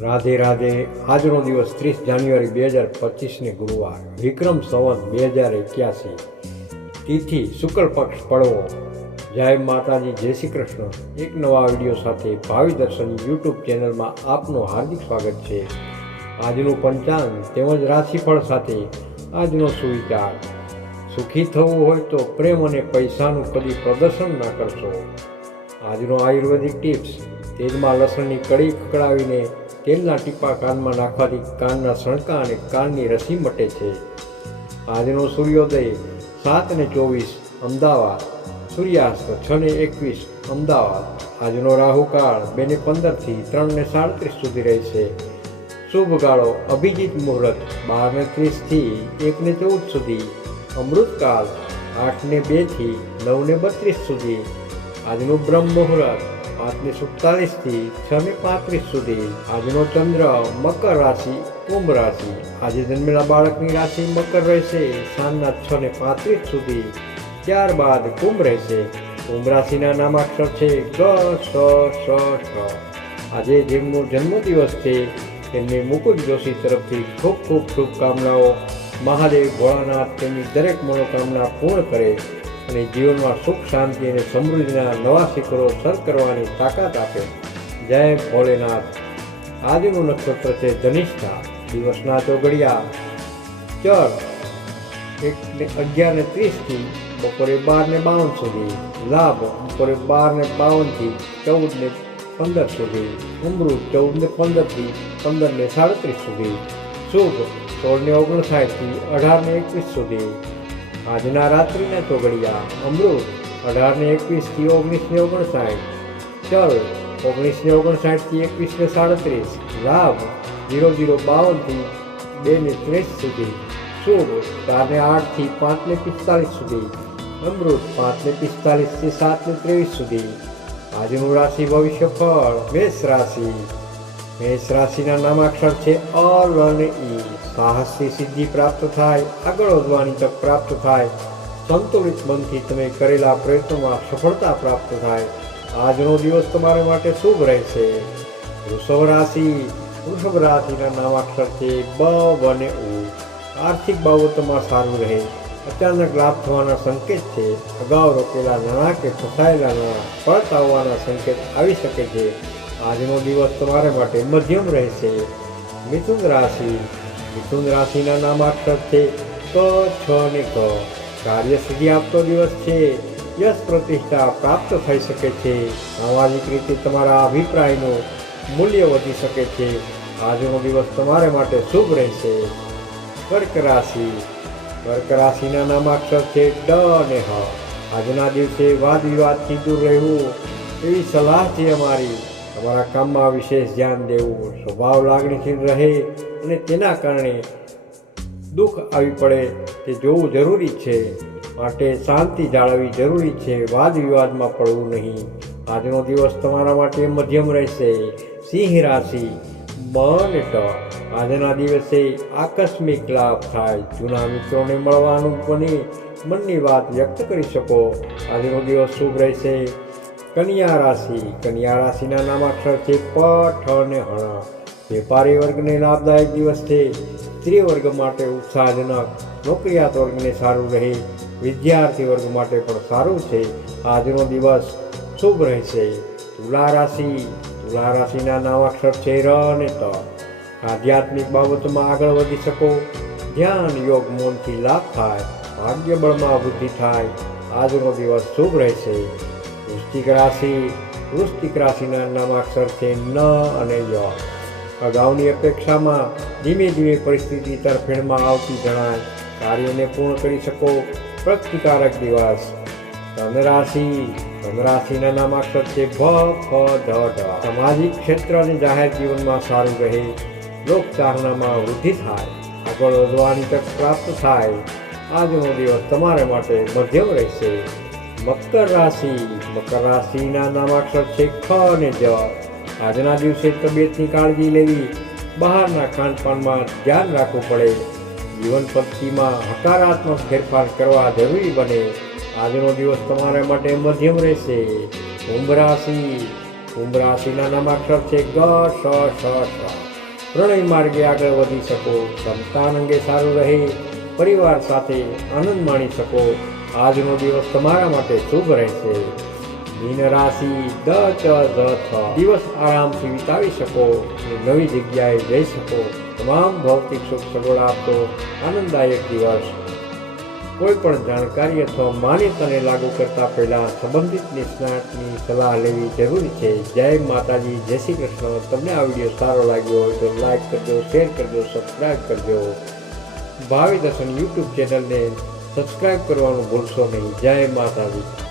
રાધે રાધે, આજનો દિવસ ત્રીસ જાન્યુઆરી બે હજાર પચીસને ગુરુવાર. વિક્રમ સંવત બે હજાર એક્યાસી. તિથિ શુક્લ પક્ષ પડવો જય માતાજી, જય શ્રી કૃષ્ણ. એક નવા વીડિયો સાથે ભાવિ દર્શન યુટ્યુબ ચેનલમાં આપનું હાર્દિક સ્વાગત છે. આજનું પંચાંગ તેમજ રાશિફળ સાથે આજનો સુવિચાર. સુખી થવું હોય તો પ્રેમ અને પૈસાનું કદી પ્રદર્શન ના કરશો. આજનો આયુર્વેદિક ટિપ્સ. તેજમાં લસણની કડી કકડાવીને તેલના ટીપા કાનમાં નાખવાથી કાનના સણકા અને કાનની રસી મટે છે. આજનો સૂર્યોદય સાત ને ચોવીસ, અમદાવાદ. સૂર્યાસ્ત છ ને એકવીસ, અમદાવાદ. આજનો રાહુકાળ બે ને પંદરથી ત્રણ ને સાડત્રીસ સુધી રહેશે. શુભ ગાળો, અભિજીત મુહૂર્ત બાર ને ત્રીસથી એક ને ચૌદ સુધી. અમૃતકાળ આઠ ને બેથી નવ ને બત્રીસ સુધી. આજનું બ્રહ્મ મુહૂર્ત પાંચ ને સુડતાલીસથી છ પાંત્રીસ સુધી આજનો ચંદ્ર મકર રાશિ, કુંભ રાશિ. આજે જન્મેલા બાળકની રાશિ મકર રહેશે. સાંજના છ ને પાંત્રીસ સુધી ત્યારબાદ કુંભ રહેશે. કુંભ રાશિના નામાક્ષર છે ગ, સ સ છ આજે જેમનો જન્મદિવસ છે, તેમને મુકુદ જોશી તરફથી ખૂબ ખૂબ શુભકામનાઓ. મહાદેવ ભોળાનાથ તેમની દરેક મનોકામના પૂર્ણ કરે. અને જીવનમાં સુખ, શાંતિ અને સમૃદ્ધિના નવા શિખરો સર કરવાની તાકાત આપે. જય ભોલેનાથ. આજનું નક્ષત્ર છે ધનિષ્ઠા. દિવસના ચોગડિયા ચર એક અગિયાર ને ત્રીસથી બપોરે બાર ને બાવન સુધી. લાભ. બપોરે બાર ને બાવનથી ચૌદ ને પંદર સુધી. અમૃત ચૌદ ને પંદરથી પંદર ને સાડત્રીસ સુધી. શુભ. સોળ ને ઓગણસાઠથી અઢાર ને એકવીસ સુધી. આજના રાત્રિને ચોગડિયા અમૃત. અઢારને એકવીસથી ઓગણીસને ઓગણસાઠ. ચલ, ઓગણીસને ઓગણસાઠથી એકવીસને સાડત્રીસ. લાભ જીરો જીરો બાવનથી બેને ત્રીસ સુધી. શુભ ચાર ને આઠથી પાંચને પિસ્તાલીસ સુધી. અમૃત, પાંચને પિસ્તાલીસથી સાતને ત્રેવીસ સુધી. આજનું રાશિ ભવિષ્ય ફળ મેષ રાશિ. મેષ રાશિના નામાક્ષર છે અલ અને ઈ સાહસથી સિદ્ધિ પ્રાપ્ત થાય આગળ વધવાની તક પ્રાપ્ત થાય સંતુલિત મનથી તમે કરેલા પ્રયત્નોમાં સફળતા પ્રાપ્ત થાય આજનો દિવસ તમારા માટે શુભ રહેશે વૃષભ રાશિ વૃષભ રાશિના નામાક્ષર છે બ અને ઉ આર્થિક બાબતોમાં સારું રહે અચાનક લાભ થવાના સંકેત છે અગાઉ રોકેલા નાણાં કે ફસાયેલા નાણાં પરત આવવાના સંકેત આવી શકે છે। આજનો દિવસ તમારા માટે મધ્યમ રહેશે. મિથુન રાશિ. મિથુન રાશિના નામાક્ષર છે. ક, છ ને ક. કાર્ય સિદ્ધિ આપતો દિવસ છે. યશ પ્રતિષ્ઠા પ્રાપ્ત થઈ શકે છે. સામાજિક રીતે તમારા અભિપ્રાયનું મૂલ્ય વધી શકે છે. આજનો દિવસ તમારા માટે શુભ રહેશે. કર્ક રાશિ. કર્ક રાશિના નામાક્ષર છે ડ અને હ. આજના દિવસે વાદ વિવાદથી દૂર રહેવું. એવી સલાહ છે અમારી. તમારા કામમાં વિશેષ ધ્યાન દેવું, સ્વભાવ લાગણીશીલ રહે અને તેના કારણે દુઃખ આવી પડે તે જોવું જરૂરી છે. માટે શાંતિ જાળવવી જરૂરી છે. વાદ વિવાદમાં પડવું નહીં. આજનો દિવસ તમારા માટે મધ્યમ રહેશે. સિંહ રાશિ, મન ટ. આજના દિવસે આકસ્મિક લાભ થાય. જૂના મિત્રોને મળવાનું બને. મનની વાત વ્યક્ત કરી શકો. આજનો દિવસ શુભ રહેશે. કન્યા રાશિ. કન્યા રાશિના નામાક્ષર છે પ ઠ અને હણ. વેપારી વર્ગને લાભદાયક દિવસ છે. સ્ત્રી વર્ગ માટે ઉત્સાહજનક. નોકરિયાત વર્ગને સારું રહે. વિદ્યાર્થી વર્ગ માટે પણ સારું છે. આજનો દિવસ શુભ રહેશે. તુલા રાશિ. તુલા રાશિના નામાક્ષર છે ર અને ત. આધ્યાત્મિક બાબતોમાં આગળ વધી શકો. ધ્યાન, યોગ, મૌનથી લાભ થાય. ભાગ્યબળમાં વૃદ્ધિ થાય. આજનો દિવસ શુભ રહેશે. વૃશ્ચિક રાશિ, વૃશ્ચિક રાશિના નામાક્ષર છે ન અને ય. અગાઉની અપેક્ષામાં ધીમે ધીમે પરિસ્થિતિ તરફેણમાં આવતી જણાય. કાર્યને પૂર્ણ કરી શકો. પ્રતિકારક દિવસ. ધન રાશિ, ધન રાશિના નામાક્ષર છે ભ, ફ, ધ ઢ સામાજિક ક્ષેત્ર અને જાહેર જીવનમાં સારું રહે. લોકચાહનામાં વૃદ્ધિ થાય. આગળ વધવાની તક પ્રાપ્ત થાય. આજનો દિવસ તમારા માટે મધ્યમ રહેશે. મકર રાશિ મકર રાશિના નામાક્ષર છે ખ અને જ. આજના દિવસે તબિયતની કાળજી લેવી, બહારના ખાનપાનમાં ધ્યાન રાખવું પડે. જીવન પદ્ધતિમાં હકારાત્મક ફેરફાર કરવા જરૂરી બને. આજનો દિવસ તમારા માટે મધ્યમ રહેશે. કુંભ રાશિ, કુંભ રાશિના નામાક્ષર છે ગ સ સ સ પ્રણય માર્ગે આગળ વધી શકો સંતાન અંગે સારું રહે, પરિવાર સાથે આનંદ માણી શકો. આજનો દિવસ તમારા માટે શુભ રહેશે. મીન રાશિ દ ચ દ થ. દિવસ આરામથી વિતાવી શકો અને નવી જગ્યાએ જઈ શકો. તમામ ભૌતિક સુખ સગવડ આપતો આનંદદાયક દિવસ. કોઈ પણ જાણકારી અથવા માન્યતાને લાગુ કરતા પહેલા સંબંધિત નિષ્ણાતની સલાહ લેવી જરૂરી છે. જય માતાજી, જય શ્રી કૃષ્ણ. તમને આ વીડિયો સારો લાગ્યો હોય તો લાઈક કરજો, શેર કરજો સબસ્ક્રાઈબ કરજો. ભાવિ દર્શન યુટ્યુબ ચેનલને સબસ્ક્રાઈબ કરવાનું ભૂલશો નહીં. જય માતાજી.